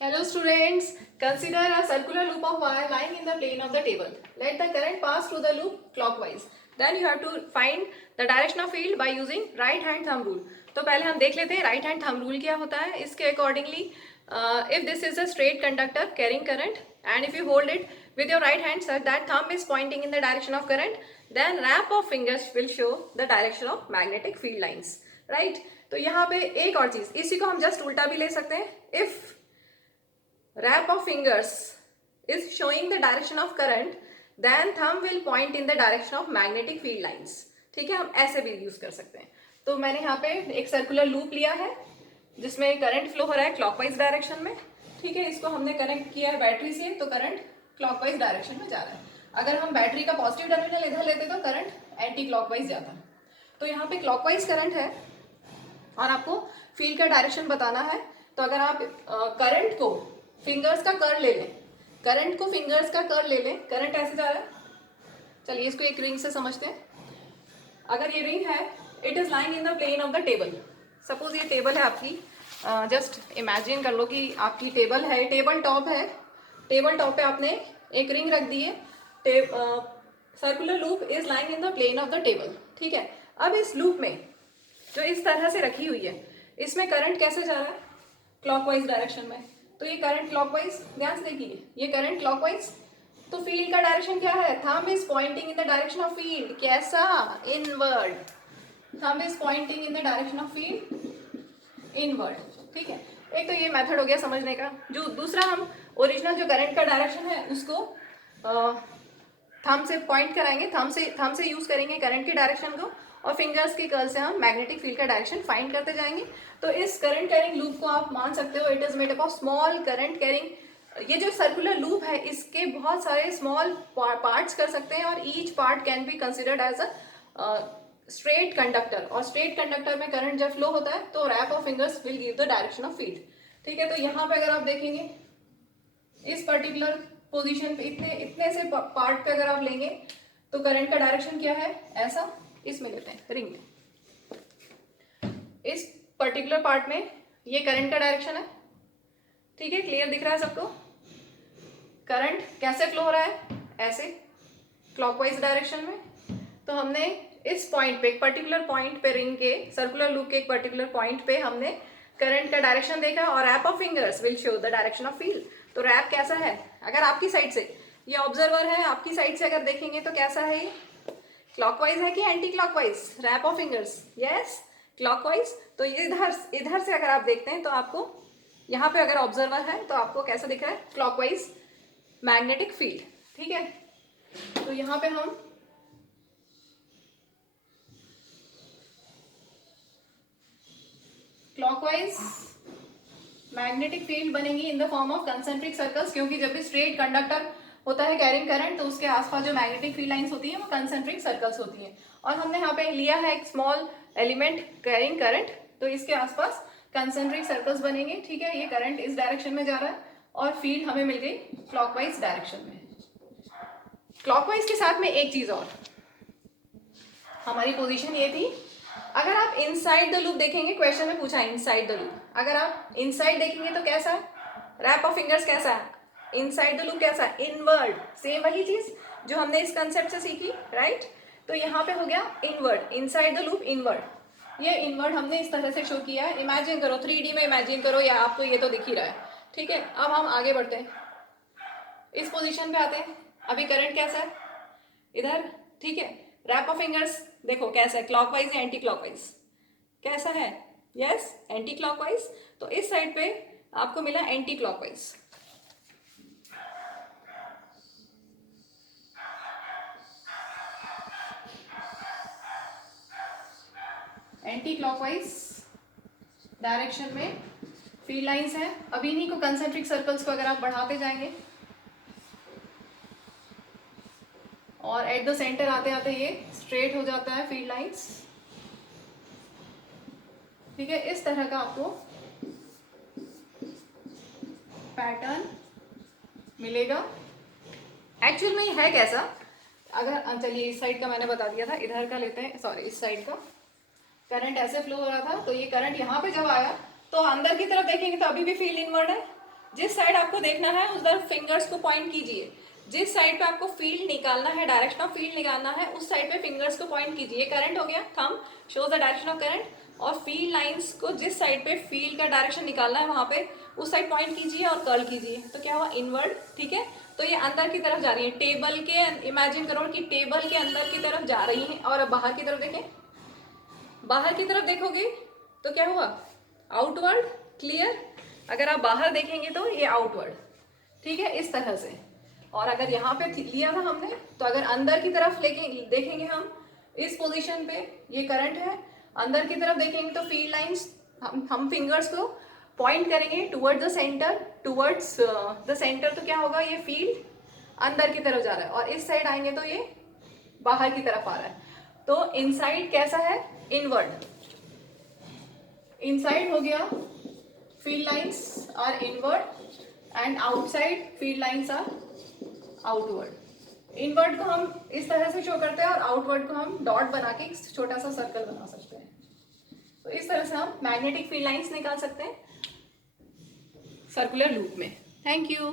Hello students, consider a circular loop of wire lying in the plane of the table. Let the current pass through the loop clockwise. Then you have to find the direction of field by using right hand thumb rule. तो पहले हम देख लेते हैं right hand thumb rule क्या होता है. इसके accordingly, if this is a straight conductor carrying current and if you hold it with your right hand such that thumb is pointing in the direction of current, then wrap of fingers will show the direction of magnetic field lines. Right? तो यहाँ पे एक और चीज, इसी को हम just उल्टा भी ले सकते हैं. If wrap of fingers is showing the direction of current, then thumb will point in the direction of magnetic field lines. ठीक है, हम ऐसे भी यूज कर सकते हैं. तो मैंने यहाँ पे एक सर्कुलर लूप लिया है जिसमें करंट फ्लो हो रहा है क्लॉकवाइज डायरेक्शन में. ठीक है, इसको हमने कनेक्ट किया है बैटरी से, तो करंट क्लॉकवाइज डायरेक्शन में जा रहा है. अगर हम बैटरी का पॉजिटिव टर्मिनल इधर लेते तो करंट एंटी क्लॉकवाइज जाता. तो यहाँ पे क्लॉकवाइज करंट है और आपको फील्ड का डायरेक्शन बताना है. तो अगर आप करंट को फिंगर्स का कर्ल ले लें, करंट को फिंगर्स का कर्ल ले लें, करंट ऐसे जा रहा है. चलिए इसको एक रिंग से समझते हैं. अगर ये रिंग है, it is lying in the plane of the table. Suppose ये टेबल है आपकी, जस्ट इमेजिन कर लो कि आपकी टेबल है, टेबल टॉप है. टेबल टॉप पे आपने एक रिंग रख दी है. Circular loop is lying in the plane of the table. ठीक है, अब इस लूप में जो इस तरह से रखी हुई है, इसमें करंट कैसे जा रहा है? क्लॉकवाइज डायरेक्शन में. तो ये करंट क्लॉकवाइज, ध्यान से देखिए, ये करंट क्लॉकवाइज. तो फील्ड का डायरेक्शन क्या है? Thumb is pointing in the direction of field. कैसा? Inward. Thumb is pointing in the direction of field inward. ठीक है, एक तो ये मेथड हो गया समझने का. जो दूसरा, हम ओरिजिनल जो करंट का डायरेक्शन है उसको थंब से पॉइंट कराएंगे, थंब से यूज करेंगे करंट के डायरेक्शन को, और फिंगर्स के कर्ल से हम मैग्नेटिक फील्ड का डायरेक्शन फाइंड करते जाएंगे. तो इस करंट कैरिंग लूप को आप मान सकते हो, it is made up of small current carrying. ये जो सर्कुलर लूप है, इसके बहुत सारे स्मॉल पार्ट्स कर सकते हैं, और each part can be considered as a straight conductor. और स्ट्रेट कंडक्टर में करंट जब फ्लो होता है तो wrap of fingers will give the direction of field. ठीक है, तो यहाँ पे अगर आप देखेंगे इस पर्टिकुलर पोजीशन पे, इतने से पार्ट पे अगर आप लेंगे तो करंट का डायरेक्शन क्या है? ऐसा. इसमें लेते हैं रिंग में, इस पर्टिकुलर पार्ट में ये करंट का डायरेक्शन है. ठीक है, क्लियर दिख रहा है सबको? करंट कैसे फ्लो हो रहा है? ऐसे, क्लॉकवाइज डायरेक्शन में. तो हमने इस पॉइंट पे, एक पर्टिकुलर पॉइंट पे, रिंग के सर्कुलर लूप के एक पर्टिकुलर पॉइंट पे हमने करंट का डायरेक्शन देखा, और wrap of fingers will show the direction of field. तो रैप कैसा है? अगर आपकी साइड से, ये ऑब्जर्वर है, आपकी साइड से अगर देखेंगे तो कैसा है? ये क्लॉकवाइज है कि anticlockwise? Wrap of fingers, yes, clockwise. तो ये इधर से अगर आप देखते हैं तो आपको यहाँ पे अगर ऑब्जर्वर है तो आपको कैसा दिख रहा है? Clockwise magnetic field. ठीक है, तो यहाँ पे हम क्लॉकवाइज मैग्नेटिक फील्ड बनेगी in the form of concentric circles, क्योंकि जब भी स्ट्रेट कंडक्टर होता है कैरिंग करंट तो उसके आसपास जो मैग्नेटिक फील्ड लाइंस होती हैं वो कंसेंट्रिक सर्कल्स होती हैं. और हमने यहाँ पे लिया है एक स्मॉल एलिमेंट कैरिंग करंट, तो इसके आसपास कंसेंट्रिक सर्कल्स बनेंगे. ठीक है, ये करंट इस डायरेक्शन में जा रहा है और फील्ड हमें मिल गई क्लॉकवाइज डायरेक्शन में. क्लॉकवाइज के साथ में एक चीज और, हमारी पोजीशन ये थी, अगर आप इनसाइड द लूप देखेंगे, क्वेश्चन में पूछा है इनसाइड द लूप, अगर आप इनसाइड देखेंगे तो कैसा है? रैप ऑफ फिंगर्स कैसा है? इनसाइड द लूप कैसा है? इनवर्ड. सेम वही चीज जो हमने इस कंसेप्ट से सीखी, राइट? तो यहाँ पे हो गया inward, inside the loop inward. ये इनवर्ड हमने इस तरह से शो किया है. इमेजिन करो, 3D में इमेजिन करो, या आपको ये तो दिख ही रहा है. ठीक है, अब हम आगे बढ़ते हैं, इस पोजीशन पे आते हैं. अभी करंट कैसा है? इधर. ठीक है, रैप ऑफ फिंगर्स देखो कैसा है? क्लॉकवाइज या एंटी क्लॉकवाइज? कैसा है? Yes, anti clockwise. तो इस साइड पे आपको मिला anti clockwise. Anti clockwise direction में फील्ड लाइंस हैं. अभी इन्हीं को कंसेंट्रिक सर्कल्स को अगर आप बढ़ाते जाएंगे और एट द सेंटर आते आते ये स्ट्रेट हो जाता है फील्ड लाइंस. ठीक है, इस तरह का आपको पैटर्न मिलेगा. एक्चुअल में है कैसा? अगर चलिए इस साइड का मैंने बता दिया था, इधर का लेते हैं, सॉरी, इस साइड का करंट ऐसे फ्लो हो रहा था. तो ये करंट यहाँ पे जब आया तो अंदर की तरफ देखेंगे तो अभी भी फील्ड इनवर्ड है. जिस साइड आपको देखना है उस तरफ फिंगर्स को पॉइंट कीजिए। जिस साइड पे आपको फील्ड निकालना है, डायरेक्शन ऑफ फील्ड निकालना है, उस साइड पे फिंगर्स को पॉइंट कीजिए। करंट हो गया, thumb shows the direction of current, और फील्ड लाइंस को जिस साइड पे फील्ड का डायरेक्शन निकालना है वहां पे उस साइड पॉइंट कीजिए और कर्ल कीजिए। तो क्या हुआ, इनवर्ड। ठीक है, तो ये अंदर की तरफ जा रही है, टेबल के, इमेजिन करो कि टेबल के अंदर की तरफ जा रही है। और अब बाहर की तरफ देखें, बाहर की तरफ देखोगे तो क्या हुआ, आउटवर्ड। क्लियर, अगर आप बाहर देखेंगे तो ये आउटवर्ड। ठीक है, इस तरह से। और अगर यहाँ पे लिया था हमने, तो अगर अंदर की तरफ लेके देखेंगे हम इस पोजीशन पे, ये करंट है। अंदर की तरफ देखेंगे तो फील्ड लाइंस, हम फिंगर्स को पॉइंट करेंगे towards the centre, towards the centre. तो क्या होगा, ये फील्ड अंदर की तरफ जा रहा है, और इस साइड आएंगे तो ये बाहर की तरफ आ रहा है। तो इनसाइड कैसा है, इनवर्ड। इनसाइड हो गया, field lines are inward and outside field lines are outward. Inward को हम इस तरह से शो करते हैं और आउटवर्ड को हम डॉट बना के छोटा सा सर्कल बना सकते हैं। तो इस तरह से हम मैग्नेटिक फील्ड लाइंस निकाल सकते हैं सर्कुलर लूप में। Thank you.